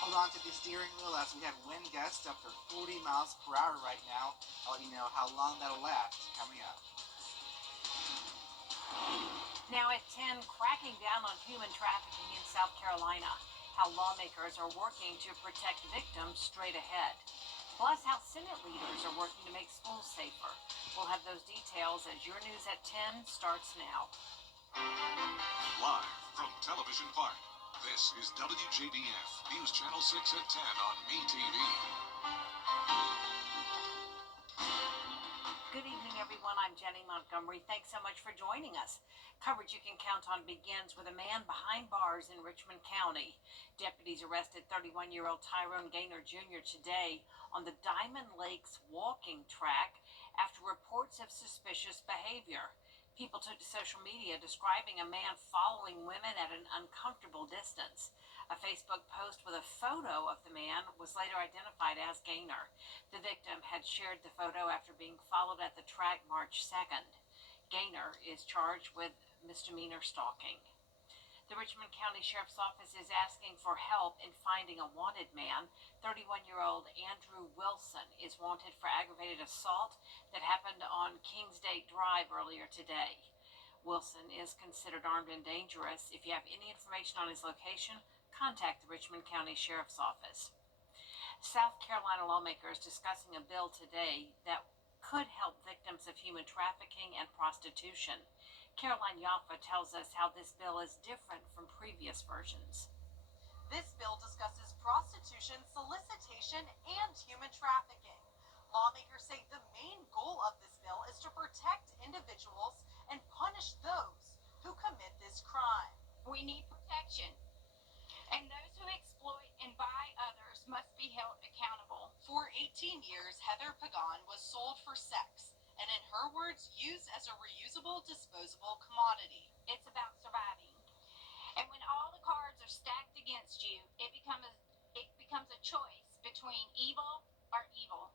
Hold on to the steering wheel as we have wind gusts up to 40 miles per hour right now. I'll let you know how long that'll last coming up. Now at 10, cracking down on human trafficking in South Carolina. How lawmakers are working to protect victims straight ahead. Plus, how Senate leaders are working to make schools safer. We'll have those details as your news at 10 starts now. Live from Television Park, this is WJBF News Channel 6 at 10 on MeTV. Good evening, everyone. I'm Jenny Montgomery. Thanks so much for joining us. Coverage you can count on begins with a man behind bars in Richmond County. Deputies arrested 31-year-old Tyrone Gaynor Jr. today on the Diamond Lakes walking track after reports of suspicious behavior. People took to social media describing a man following women at an uncomfortable distance. A Facebook post with a photo of the man was later identified as Gaynor. The victim had shared the photo after being followed at the track March 2nd. Gaynor is charged with misdemeanor stalking. The Richmond County Sheriff's Office is asking for help in finding a wanted man. 31-year-old Andrew Wilson is wanted for aggravated assault that happened on Kingsgate Drive earlier today. Wilson is considered armed and dangerous. If you have any information on his location, contact the Richmond County Sheriff's Office. South Carolina lawmakers discussing a bill today that could help victims of human trafficking and prostitution. Caroline Yaffa tells us how this bill is different from previous versions. This bill discusses prostitution, solicitation, and human trafficking. Lawmakers say the main goal of this bill is to protect individuals and punish those who commit this crime. We need protection, and those who exploit and buy others must be held accountable. For 18 years, Heather Pagan was sold for sex, and in her words, used as a reusable, disposable commodity. It's about surviving. And when all the cards are stacked against you, it becomes a choice between evil or evil.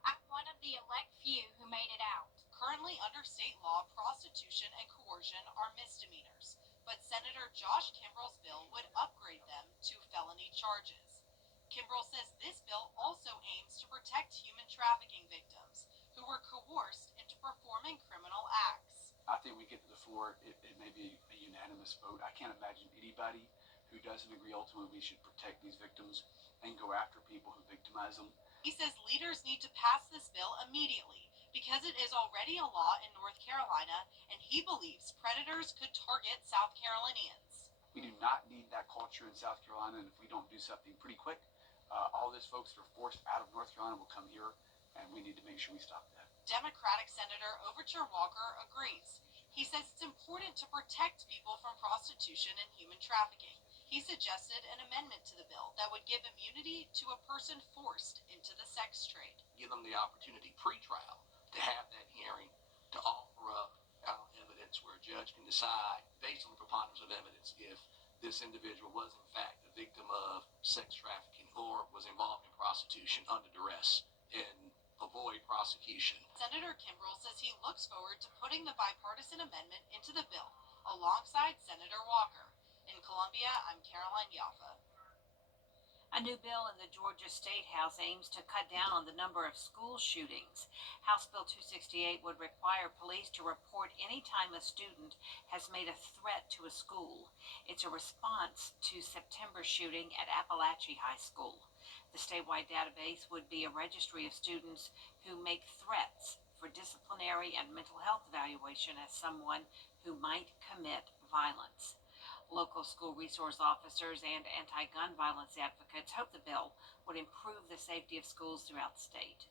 I'm one of the elect few who made it out. Currently, under state law, prostitution and coercion are misdemeanors, but Senator Josh Kimbrell's bill would upgrade them to felony charges. Kimbrell says this bill also aims to protect human trafficking victims who were coerced into performing criminal acts. I think we get to the floor, it may be a unanimous vote. I can't imagine anybody who doesn't agree ultimately we should protect these victims and go after people who victimize them. He says leaders need to pass this bill immediately because it is already a law in North Carolina, and he believes predators could target South Carolinians. We do not need that culture in South Carolina, and if we don't do something pretty quick, all those folks that are forced out of North Carolina will come here, and we need to make sure we stop that. Democratic Senator Overture Walker agrees. He says it's important to protect people from prostitution and human trafficking. He suggested an amendment to the bill that would give immunity to a person forced into the sex trade. Give them the opportunity pre-trial to have that hearing, to offer up evidence where a judge can decide, based on the preponderance of evidence, if this individual was in fact a victim of sex trafficking or was involved in prostitution under duress and avoid prosecution. Senator Kimbrell says he looks forward to putting the bipartisan amendment into the bill alongside Senator Walker. In Columbia, I'm Caroline Yaffa. A new bill in the Georgia State House aims to cut down on the number of school shootings. House Bill 268 would require police to report any time a student has made a threat to a school. It's a response to September's shooting at Appalachia High School. The statewide database would be a registry of students who make threats for disciplinary and mental health evaluation as someone who might commit violence. Local school resource officers and anti-gun violence advocates hope the bill would improve the safety of schools throughout the state.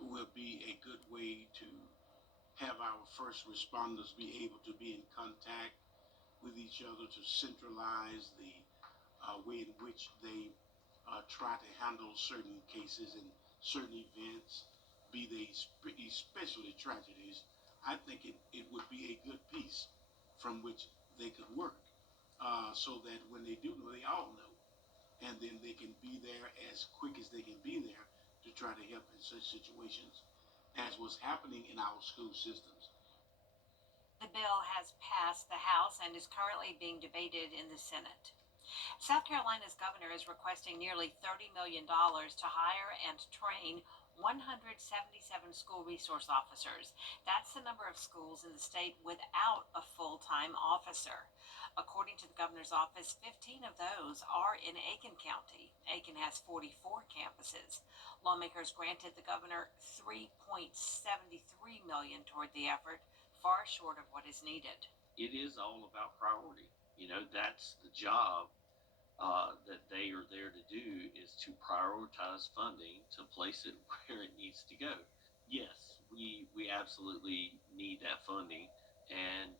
It will be a good way to have our first responders be able to be in contact with each other, to centralize the way in which they try to handle certain cases and certain events, be they especially tragedies. I think it would be a good piece from which they could work. So that when they do know, they all know. And then they can be there as quick as they can be there to try to help in such situations as was happening in our school systems. The bill has passed the House and is currently being debated in the Senate. South Carolina's governor is requesting nearly $30 million to hire and train 177 school resource officers. That's the number of schools in the state without a full-time officer. According to the governor's office, 15 of those are in Aiken County. Aiken has 44 campuses. Lawmakers granted the governor $3.73 million toward the effort, far short of what is needed. It is all about priority. That's the job that they are there to do, is to prioritize funding to place it where it needs to go. Yes, we absolutely need that funding, and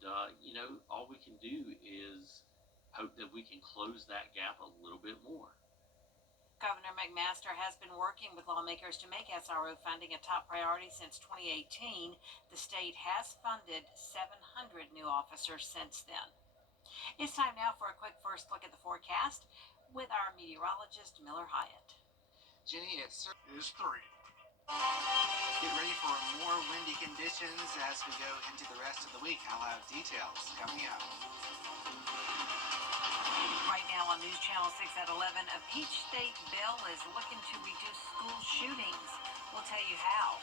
all we can do is hope that we can close that gap a little bit more. Governor McMaster has been working with lawmakers to make SRO funding a top priority since 2018. The state has funded 700 new officers since then. It's time now for a quick first look at the forecast with our meteorologist, Miller Hyatt. Jenny, Is 3. get ready for more windy conditions as we go into the rest of the week. I'll have details coming up. Right now on News Channel 6 at 11, a Peach State bill is looking to reduce school shootings. We'll tell you how.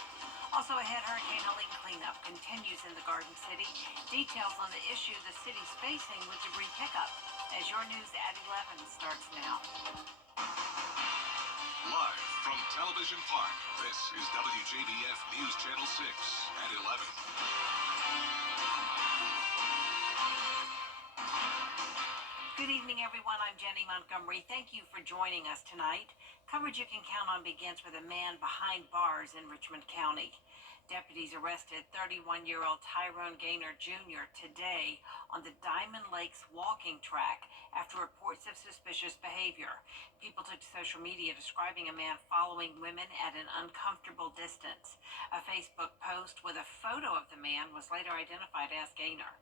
Also ahead, Hurricane Helene cleanup continues in the Garden City. Details on the issue the city's facing with debris pickup. As your news at 11 starts now. Live from Television Park, this is WJBF News Channel 6 at 11. Good evening, everyone. I'm Jenny Montgomery. Thank you for joining us tonight. Coverage you can count on begins with a man behind bars in Richmond County. Deputies arrested 31-year-old Tyrone Gaynor Jr. today on the Diamond Lakes walking track after reports of suspicious behavior. People took to social media describing a man following women at an uncomfortable distance. A Facebook post with a photo of the man was later identified as Gaynor.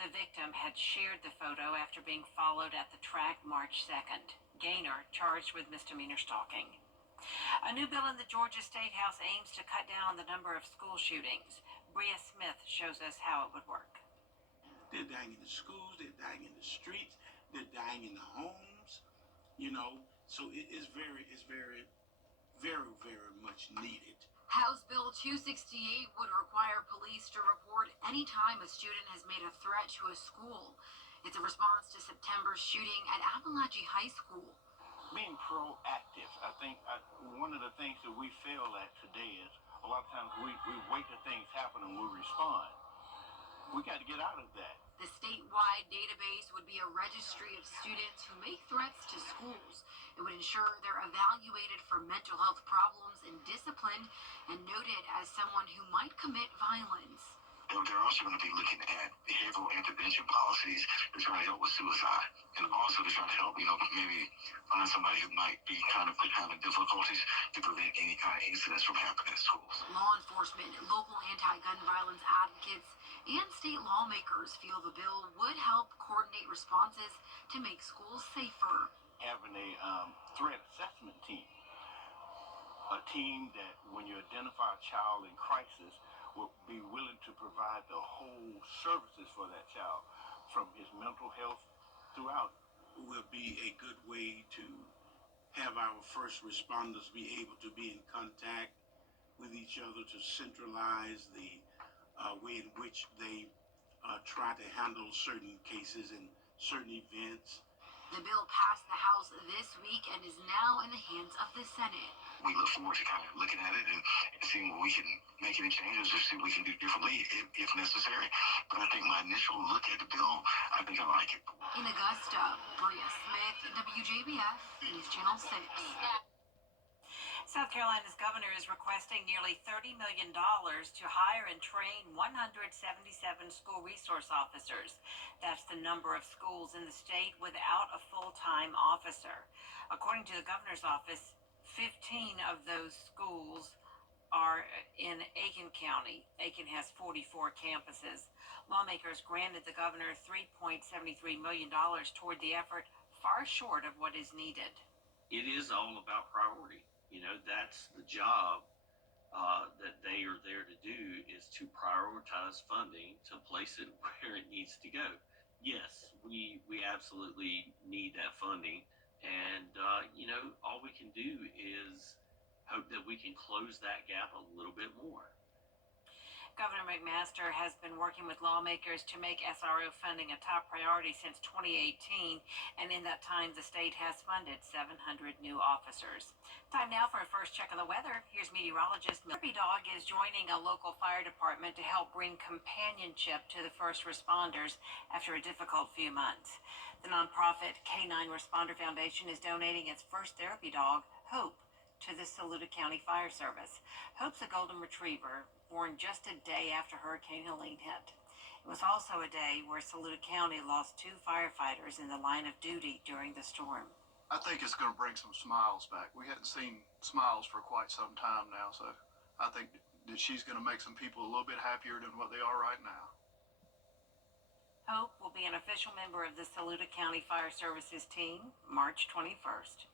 The victim had shared the photo after being followed at the track March 2nd. Gaynor charged with misdemeanor stalking. A new bill in the Georgia State House aims to cut down on the number of school shootings. Bria Smith shows us how it would work. They're dying in the schools, they're dying in the streets, they're dying in the homes, so it is very, very much needed. House Bill 268 would require police to report any time a student has made a threat to a school. It's a response to September's shooting at Appalachia High School. Being proactive, I think one of the things that we fail at today is a lot of times we wait till things happen and we respond. We got to get out of that. The statewide database would be a registry of students who make threats to schools. It would ensure they're evaluated for mental health problems and disciplined and noted as someone who might commit violence. They're also going to be looking at behavioral intervention policies to try to help with suicide, and also to try to help, maybe find somebody who might be kind of having difficulties to prevent any kind of incidents from happening in schools. Law enforcement, local anti-gun violence advocates, and state lawmakers feel the bill would help coordinate responses to make schools safer. Having a threat assessment team, a team that when you identify a child in crisis will be willing to provide the whole services for that child, from his mental health throughout. Will be a good way to have our first responders be able to be in contact with each other, to centralize the way in which they try to handle certain cases and certain events. The bill passed the House this week and is now in the hands of the Senate. We look forward to kind of looking at it and seeing what we can make any changes or see what we can do differently if necessary. But I think my initial look at the bill, I think I like it. In Augusta, Bria Smith, WJBF, News Channel 6. South Carolina's governor is requesting nearly $30 million to hire and train 177 school resource officers. That's the number of schools in the state without a full-time officer. According to the governor's office, 15 of those schools are in Aiken County. Aiken has 44 campuses. Lawmakers granted the governor $3.73 million toward the effort, far short of what is needed. It is all about priority. That's the job that they are there to do is to prioritize funding to place it where it needs to go. Yes, we absolutely need that funding, and all we can do is hope that we can close that gap a little bit more. Governor McMaster has been working with lawmakers to make SRO funding a top priority since 2018, and in that time, the state has funded 700 new officers. Time now for a first check of the weather. Here's meteorologist Therapy Dog is joining a local fire department to help bring companionship to the first responders after a difficult few months. The nonprofit K9 Responder Foundation is donating its first therapy dog, Hope, to the Saluda County Fire Service. Hope's a golden retriever born just a day after Hurricane Helene hit. It was also a day where Saluda County lost 2 firefighters in the line of duty during the storm. I think it's going to bring some smiles back. We hadn't seen smiles for quite some time now, so I think that she's going to make some people a little bit happier than what they are right now. Hope will be an official member of the Saluda County Fire Services team March 21st.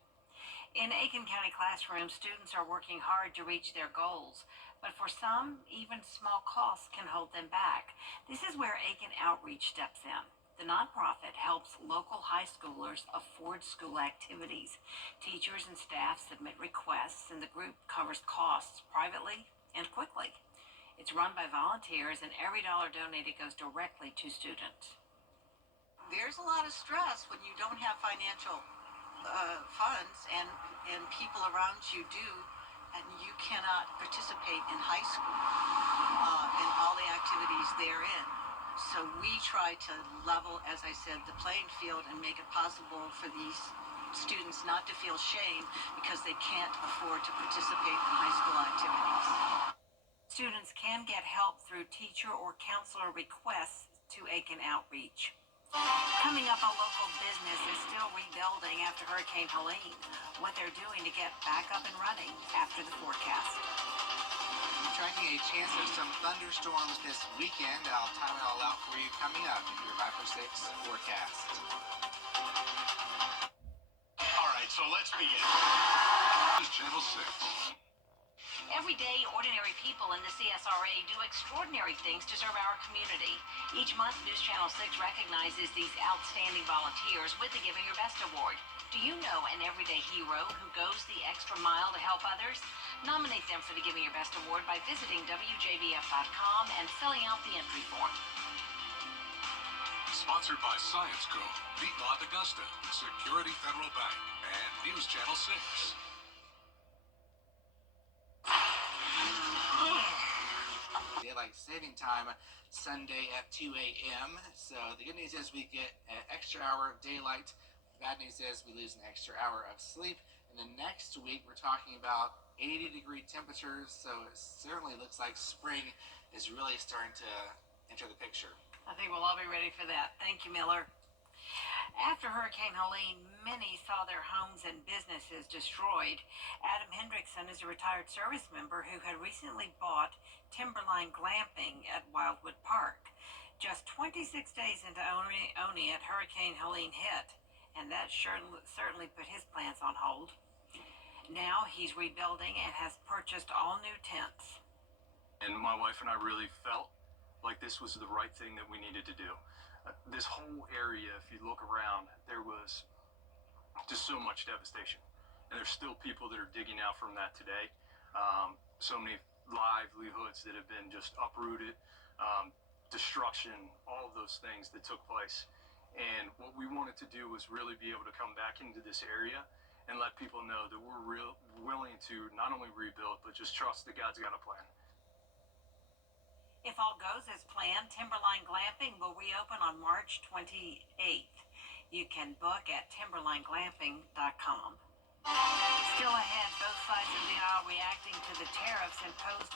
In Aiken County classrooms, students are working hard to reach their goals, but for some, even small costs can hold them back. This is where Aiken Outreach steps in. The nonprofit helps local high schoolers afford school activities. Teachers and staff submit requests, and the group covers costs privately and quickly. It's run by volunteers, and every dollar donated goes directly to students. There's a lot of stress when you don't have financial funds and people around you do, and you cannot participate in high school and all the activities therein. So we try to level, as I said, the playing field and make it possible for these students not to feel shame because they can't afford to participate in high school activities. Students can get help through teacher or counselor requests to Aiken Outreach. Coming up, a local business is still rebuilding after Hurricane Helene. What they're doing to get back up and running after the forecast. I'm tracking a chance of some thunderstorms this weekend. I'll time it all out for you coming up in your 5 for 6 forecast. All right, so let's begin. Channel 6. Every day, ordinary people in the CSRA do extraordinary things to serve our community. Each month, News Channel 6 recognizes these outstanding volunteers with the Giving Your Best Award. Do you know an everyday hero who goes the extra mile to help others? Nominate them for the Giving Your Best Award by visiting WJBF.com and filling out the entry form. Sponsored by Science Co., Piedmont Augusta, Security Federal Bank, and News Channel 6. Daylight saving time Sunday at 2 a.m. So the good news is we get an extra hour of daylight. The bad news is we lose an extra hour of sleep. And then next week we're talking about 80-degree temperatures. So it certainly looks like spring is really starting to enter the picture. I think we'll all be ready for that. Thank you, Miller. After Hurricane Helene, many saw their homes and businesses destroyed. Adam Hendrickson is a retired service member who had recently bought Timberline Glamping at Wildwood Park. Just 26 days into owning it, Hurricane Helene hit, and that certainly put his plans on hold. Now he's rebuilding and has purchased all new tents. And my wife and I really felt like this was the right thing that we needed to do. This whole area, if you look around, there was just so much devastation. And there's still people that are digging out from that today. So many livelihoods that have been just uprooted, destruction, all of those things that took place. And what we wanted to do was really be able to come back into this area and let people know that we're willing to not only rebuild, but just trust that God's got a plan. If all goes as planned, Timberline Glamping will reopen on March 28th. You can book at timberlineglamping.com. Still ahead, both sides of the aisle reacting to the tariffs imposed